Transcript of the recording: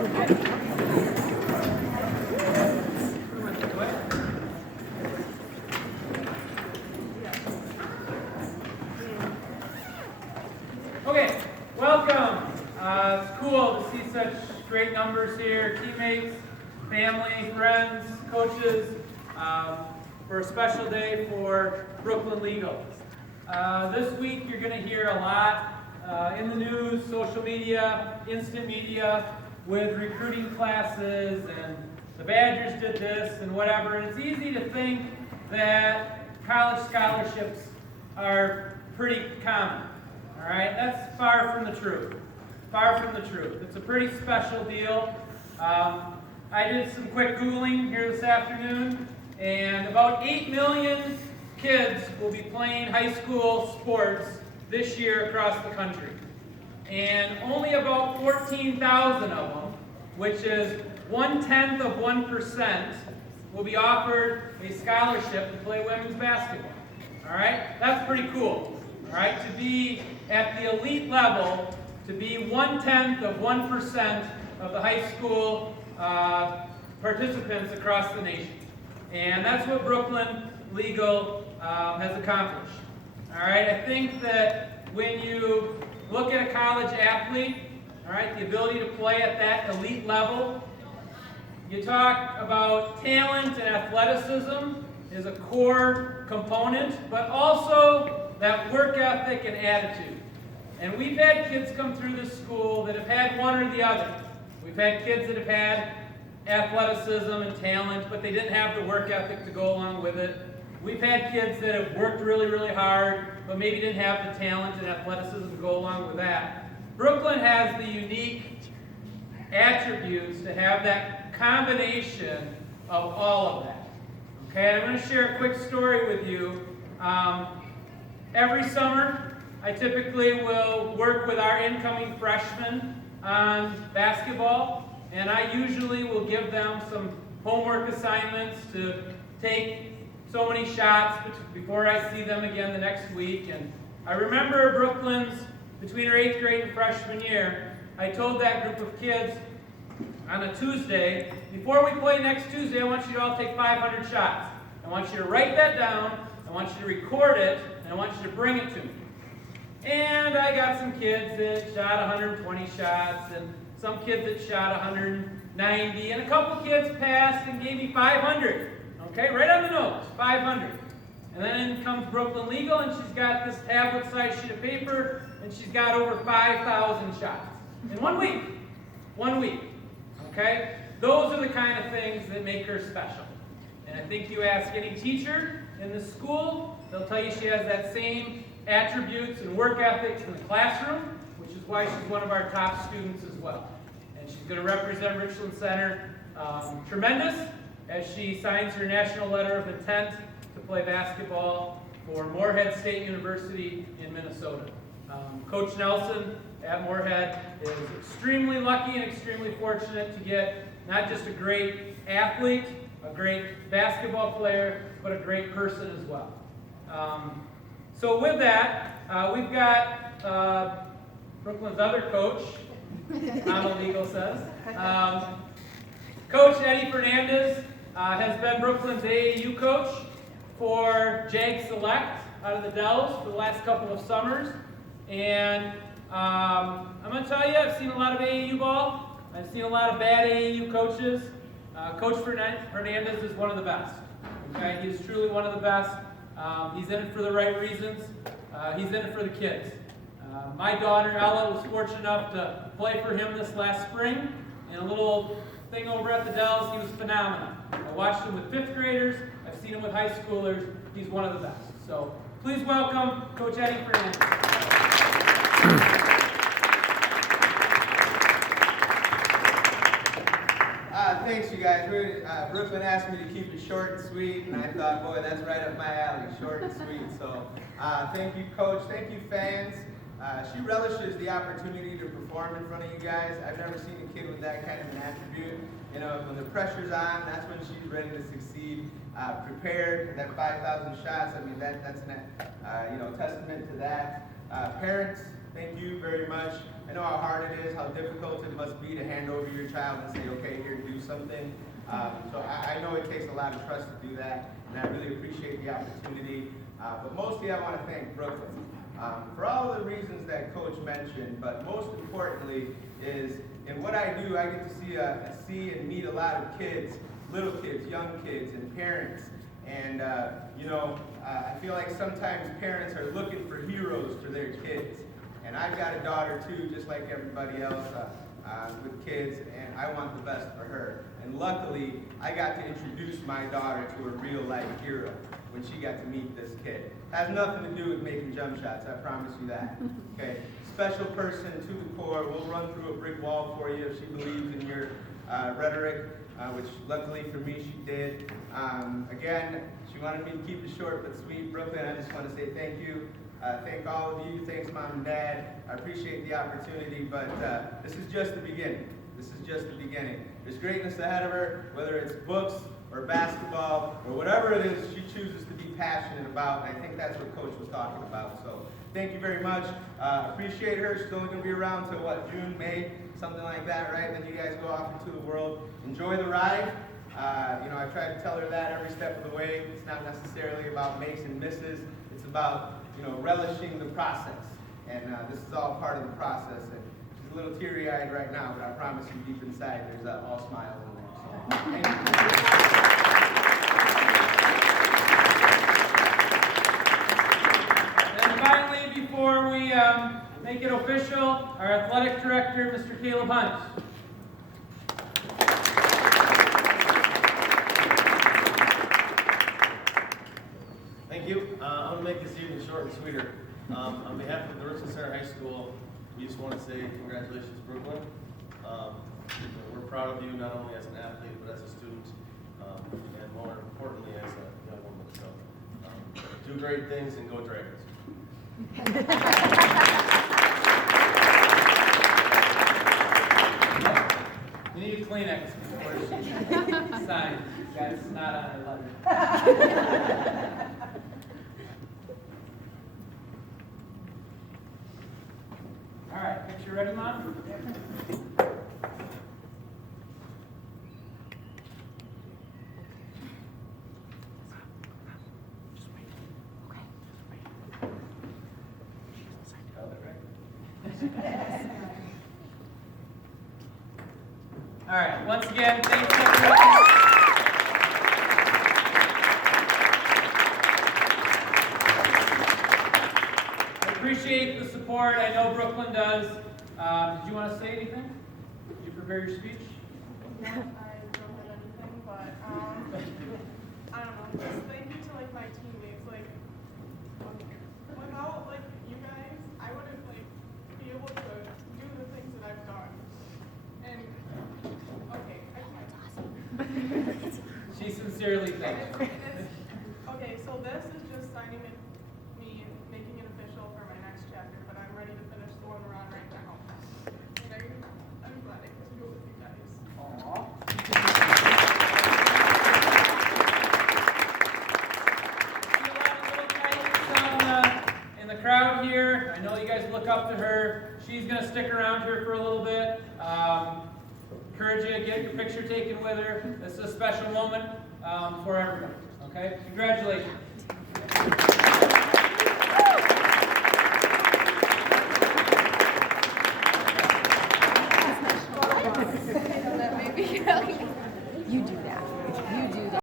Okay, welcome. It's cool to see such great numbers here, teammates, family, friends, coaches, for a special day for Brooklyn Liegel. This week you're going to hear a lot in the news, social media, instant media, with recruiting classes, and the Badgers did this and whatever. And it's easy to think that college scholarships are pretty common. All right, that's far from the truth. Far from the truth. It's a pretty special deal. I did some quick Googling here this afternoon, and about 8 million kids will be playing high school sports this year across the country. And only about 14,000 of them, which is 1/10 of 1%, will be offered a scholarship to play women's basketball. All right, that's pretty cool. All right, to be at the elite level, to be 1/10 of 1% of the high school participants across the nation. And that's what Brooklyn Liegel has accomplished. All right, I think that when you look at a college athlete, all right, the ability to play at that elite level, you talk about talent and athleticism is a core component, but also that work ethic and attitude. And we've had kids come through this school that have had one or the other. We've had kids that have had athleticism and talent, but they didn't have the work ethic to go along with it. We've had kids that have worked really, really hard, but maybe didn't have the talent and athleticism to go along with that. Brooklyn has the unique attributes to have that combination of all of that. Okay, I'm going to share a quick story with you. Every summer, I typically will work with our incoming freshmen on basketball, and I usually will give them some homework assignments to take so many shots before I see them again the next week. And I remember Brooklyn's, between her 8th grade and freshman year, I told that group of kids on a Tuesday, before we play next Tuesday, I want you to all take 500 shots. I want you to write that down, I want you to record it, and I want you to bring it to me. And I got some kids that shot 120 shots, and some kids that shot 190, and a couple kids passed and gave me 500. Okay, right on the nose, 500. And then in comes Brooklyn Liegel, and she's got this tablet-sized sheet of paper, and she's got over 5,000 shots in 1 week. 1 week. Okay? Those are the kind of things that make her special. And I think you ask any teacher in the school, they'll tell you she has that same attributes and work ethics in the classroom, which is why she's one of our top students as well. And she's going to represent Richland Center tremendous as she signs her national letter of intent to play basketball for Moorhead State University in Minnesota. Coach Nelson at Moorhead is extremely lucky and extremely fortunate to get not just a great athlete, a great basketball player, but a great person as well. So with that, we've got Brooklyn's other coach, Mama Liegel says. Coach Eddie Fernandez has been Brooklyn's AAU coach for JAG Select out of the Dells for the last couple of summers. And I'm going to tell you, I've seen a lot of AAU ball. I've seen a lot of bad AAU coaches. Coach Fernandez is one of the best. Okay, he's truly one of the best. He's in it for the right reasons. He's in it for the kids. My daughter Ella was fortunate enough to play for him this last spring in a little thing over at the Dells. He was phenomenal. I watched him with 5th graders. I've seen him with high schoolers. He's one of the best. So please welcome Coach Eddie Fernandez. Thanks, you guys. Brooklyn asked me to keep it short and sweet, and I thought, boy, that's right up my alley, short and sweet. So thank you, Coach. Thank you, fans. She relishes the opportunity to perform in front of you guys. I've never seen a kid with that kind of an attribute. You know, when the pressure's on, that's when she's ready to succeed. Prepared, that 5,000 shots, I mean, that's an testament to that. Parents, Thank you very much. I know how hard it is, how difficult it must be to hand over your child and say, okay, here, do something. So I know it takes a lot of trust to do that, and I really appreciate the opportunity. But mostly I want to thank Brooklyn for all the reasons that Coach mentioned, but most importantly is in what I do, I get to see and meet a lot of kids, little kids, young kids, and parents. And, I feel like sometimes parents are looking for heroes for their kids. And I've got a daughter too, just like everybody else with kids, and I want the best for her. And luckily, I got to introduce my daughter to a real-life hero when she got to meet this kid. Has nothing to do with making jump shots, I promise you that. Okay, special person to the core. We'll run through a brick wall for you if she believes in your rhetoric, which luckily for me she did. Again, she wanted me to keep it short but sweet. Brooklyn, I just want to say thank you. Thank all of you. Thanks, Mom and Dad. I appreciate the opportunity, but this is just the beginning. This is just the beginning. There's greatness ahead of her, whether it's books or basketball or whatever it is she chooses to be passionate about. And I think that's what Coach was talking about. So thank you very much. Appreciate her. She's only going to be around till what, June, May, something like that, right? Then you guys go off into the world. Enjoy the ride. I try to tell her that every step of the way. It's not necessarily about makes and misses. It's about relishing the process. And this is all part of the process. And she's a little teary-eyed right now, but I promise you deep inside there's all smiles in there. So, thank you. And finally, before we make it official, our athletic director, Mr. Caleb Hunt. Thank you. I'm going to make this evening short and sweeter. On behalf of the Richland Center High School, we just want to say congratulations, Brooklyn. We're proud of you not only as an athlete, but as a student, and more importantly, as a young woman. So do great things and go Dragons. We need a Kleenex before she signs. Guys, it's not on her letter. All right, picture ready, Mom? All right, once again, thanks everyone. I appreciate the support. I know Brooklyn does. Did you want to say anything? Did you prepare your speech? I don't have anything, but I don't know. Just thank you to my teammates. Without you guys, I wouldn't be able to do the things that I've done. And okay, I can't. She sincerely thanks you. Okay, so this is just signing it, me and making it official for my next chapter. But I'm ready to finish the one we're on right now. And I'm glad I get to do it with you guys. Aww. In the crowd here, I know you guys look up to her. She's going to stick around here for a little bit. Encourage you to get your picture taken with her. This is a special moment for everybody. Okay? Congratulations. You do that.